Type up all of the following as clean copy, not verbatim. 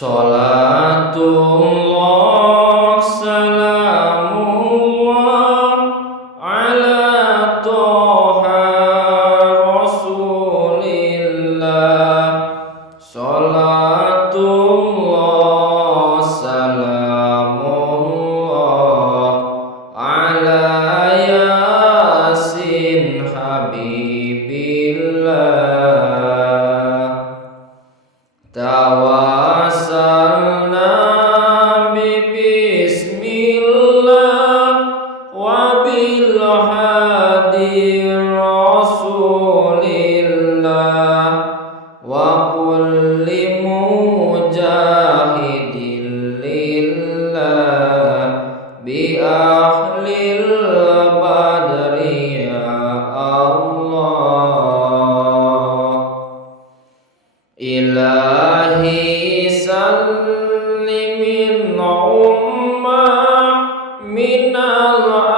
Salatullah salamullah ala toha rasulillah. Salatullah salamullah ala yasin habibillah. Tawassalna bismillah wa bil hadi rasulillah wa kulli mujahidin lillah bi ahlil badri ya Allah. Ilahi sallimin ummah minal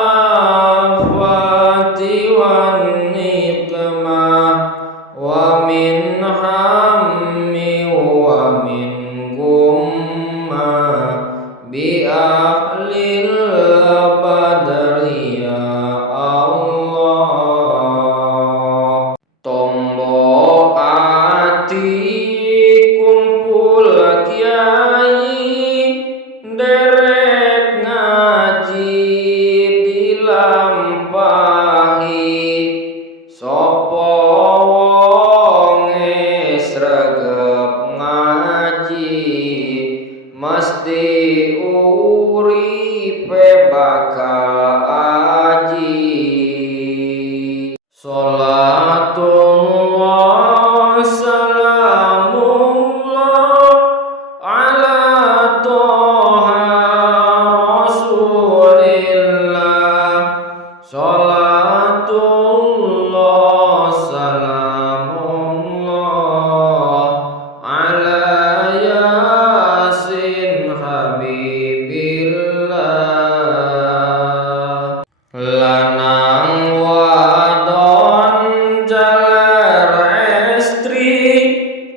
afati wan nikmah wa min hammi wa min gummah bi ahlil badri ya Allah. Tombo ati kumpul kiai derek ngaji dilampahi sopo wonge sregep ngaji mesti uripe bakal aji. Salatullah salamullah ala toha rasulillah. Salatullah salamullah ala yasin habibillah. Lanang wadon jaler estri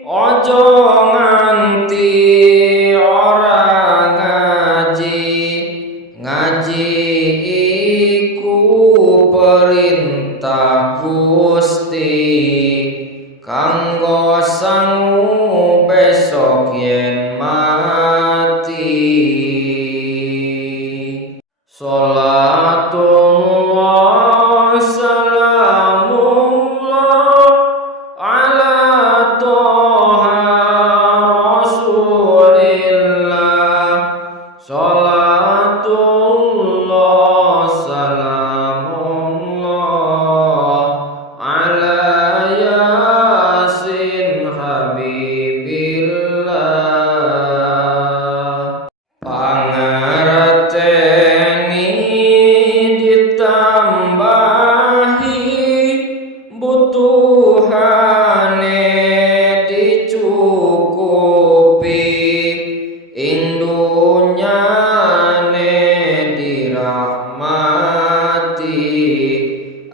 ojo nganti ora ngaji. Ngaji iku perintah Gusti kanggo sangu besok yen mati. Salatullah salamullah ala toha rasulillah. Salatullah salamullah ala yasin habibillah. Pangerteni ditambahi butuhane dicukupi ing dunyane dirahmati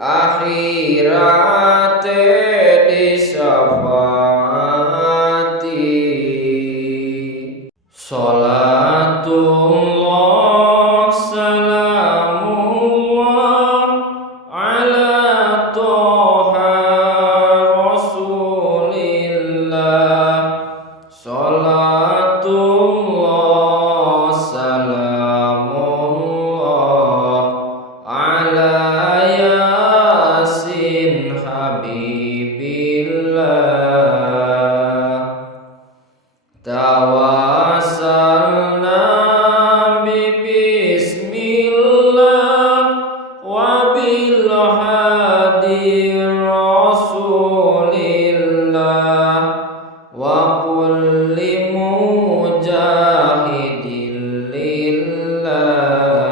akhirate disafaati. Salatullah salamullah ala toha rasulillah. Salatullah salamullah ala yasin habibillah. Tawassalna bismillah wa bil hadi rasulillah wa kulli mujahidin lillah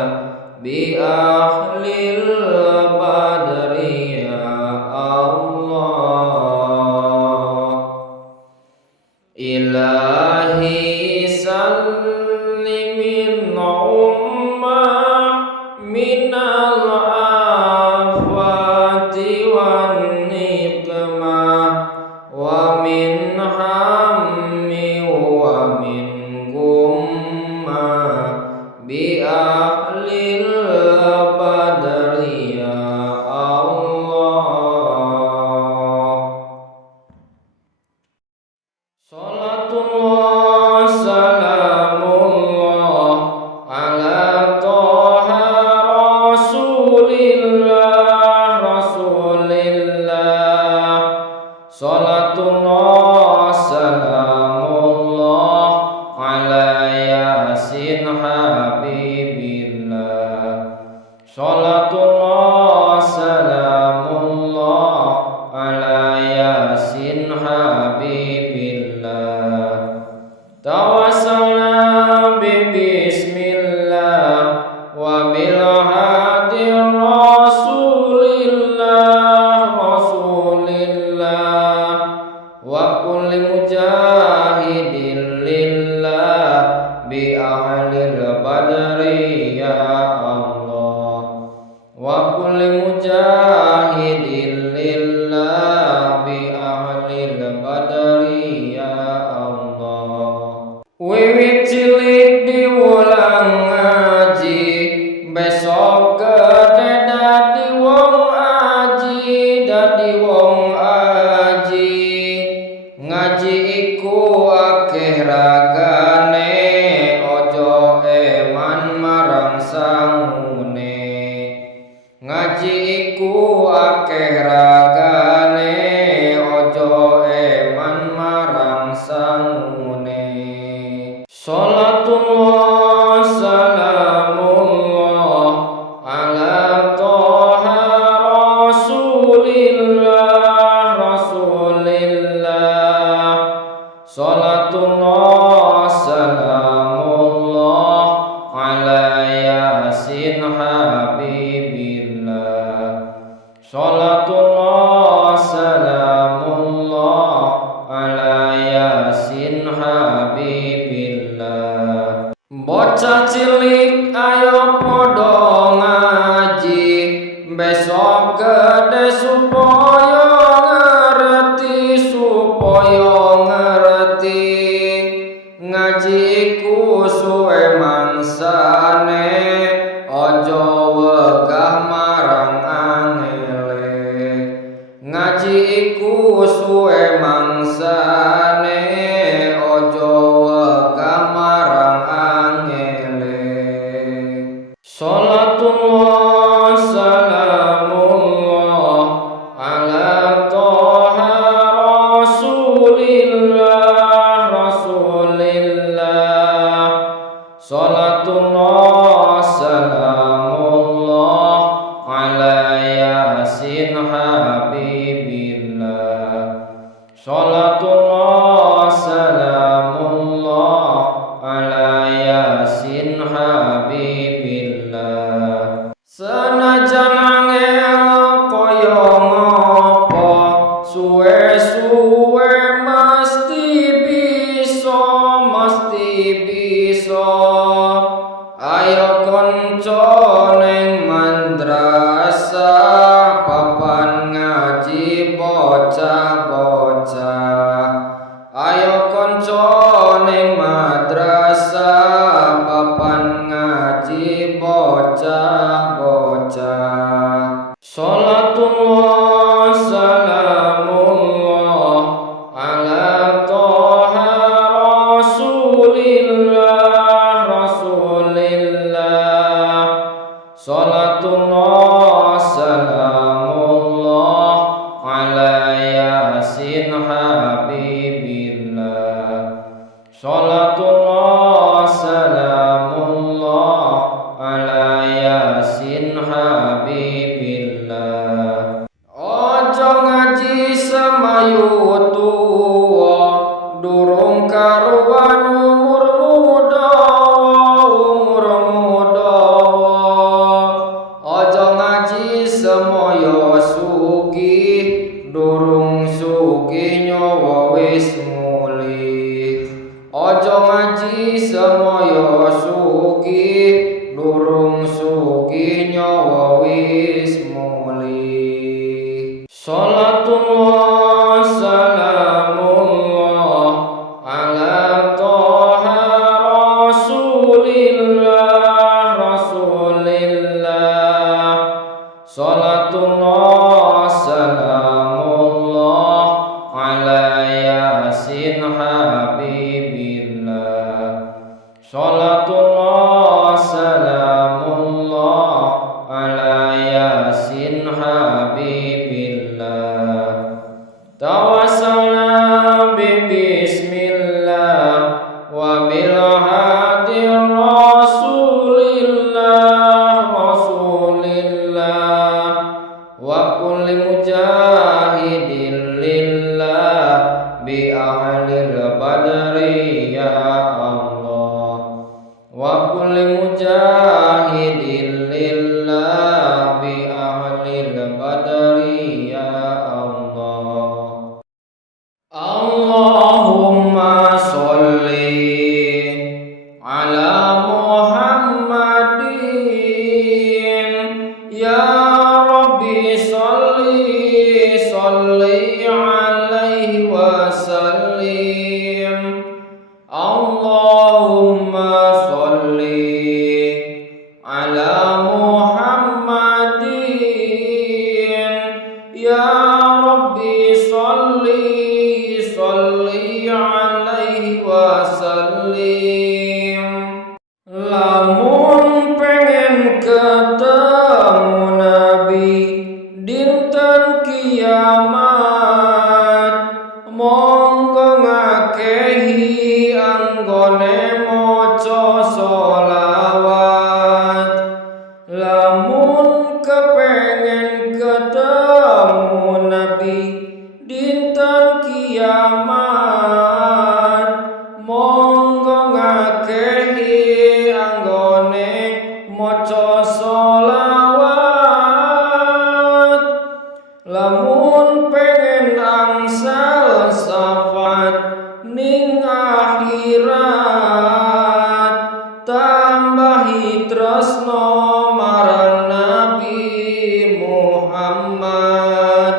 bi ahlil badri ya Allah. Ilahi sallimin ummah minal afati wan nikmah wa min hammi wa min Salatullah salamullah ala Toha Rasulillah Rasulillah. Salatullah salamullah ala Yasin Habibillah. Salatullah salamullah ala Yasin Habibillah. Tawassalna bismillah wa bil hadi Rasulillah Rasulillah wa kulli mujahidin lillah bi ahlil badri ya Allah. Wa kulli mujahidin lillah bi ahlil badri ya Allah. Wiwit cilik diulang ngaji, besok gede dadi wong aji, dadi wong aji. Ngaji iku akeh ragane, ojo eman marang sangune. Ngaji iku akeh ragane, ojo eman marang sangune. Salatullah salamullah ala Toha Rasulillah Rasulillah. Salatullah salamullah ala Yasin Habibillah. Salatullah salamullah ala Yasin Habibillah. Bocah cilik ayo podo ngaji, besok gede supaya ngerti, supaya ngerti. Ngaji iku suwe mangsane, ojo wegah marang angele. Ngaji iku suwe mangsane, ojo wegah marang angele. Salatullah salamullah ala Toha Rasulillah Rasulillah. Salatullah salamullah ala Yasin Habibillah. Salatullah salamullah ala Yasin Habibillah. Senajan angel koyo ngopo, suwe-suwe mesti bisa, mesti bisa. Ayo konco neng madrasah, papan ngaji bocah-bocah. Ayo konco neng madrasah, papan ngaji bocah-bocah. Salatullah salamullah ala Toha Rasulillah Rasulillah. Salatullah salamullah ala Yasin Habibillah. Salatullah salamullah ala Yasin Habibillah. Ojo ngaji semayu tuwa, durung karuan umurmu dawa, umurmu dawa. Ojo ngaji semoyo sugih, durung sugih nyawa wis mulih. Ojo ngaji semoyo sugih, durung sugih nyawa wis mulih. Salatullah salamullah ala Toha Rasulillah Rasulillah. Salatullah salamullah ala Yasin Yasin Habibillah. Salatullah salamullah ala Yasin Habibillah. Tawassalna bismillah wa bil hadi rasulillah wa kulli mujahidin lillah bi ahlil badri ya Allah, wa kulli mujahidin lillah bi ahlil badri ya Allah. Allahumma sholli ala Muhammadin ya Rabbi sholli alaihi wa sallim. Allahumma sholli ala Muhammadin ya Rabbi sholli alaihi wa sallim. Lamun pengen ketemu Nabi dinten kiamat, monggo ngakehi anggone maca sholawat. Lamun kepengen ketemu Nabi dinten kiamat, monggo ngakehi anggone maca sholawat. Lamun pengen angsal syafaat ning akhirat, tambahi tresno marang Nabi Muhammad.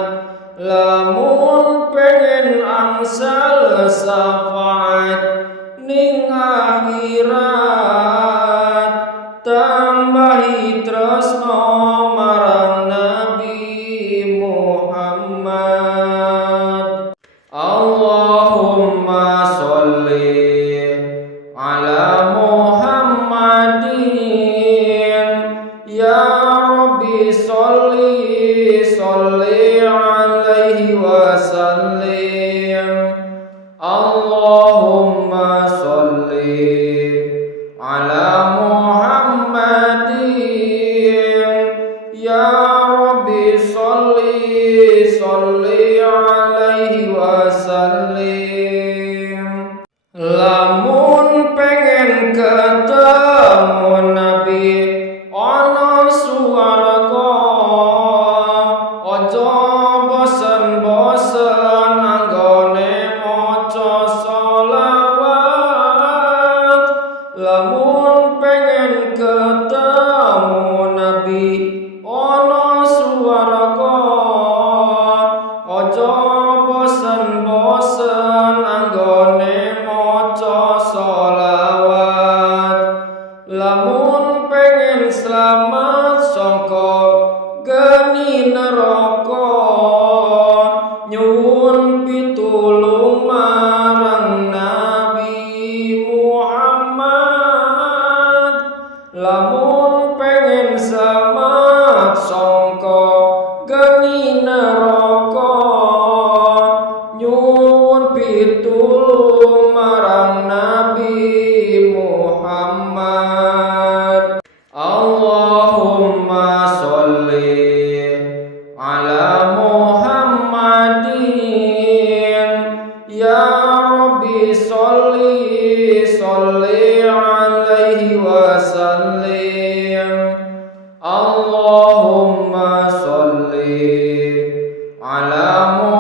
Lamun pengen angsal syafaat ning akhirat, tambahi tresno marang Nabi Muhammad. Allahumma sholli ala Muhammadin ya Rabbi sholli alaihi wa sallim. Allahumma sholli ala Muhammadin ya Rabbi sholli alaihi wa sallim. Lamun pengen ketemu Nabi ana swarga, ojo bosen-bosen anggone maca sholawat. Lamun pengen ketemu Nabi ana swarga, ojo bosen-bosen anggone maca sholawat. Lamun pengen selamat sangka geni neraka, nyuwun pitulung marang Nabi Muhammad. Lamun pengen selamat sangka geni neraka, nyuwun pitulung marang Nabi Muhammad. Allahumma sholli ala Muhammadin ya Rabbi sholli alaihi wa sallim. Allahumma sholli ala Muhammadin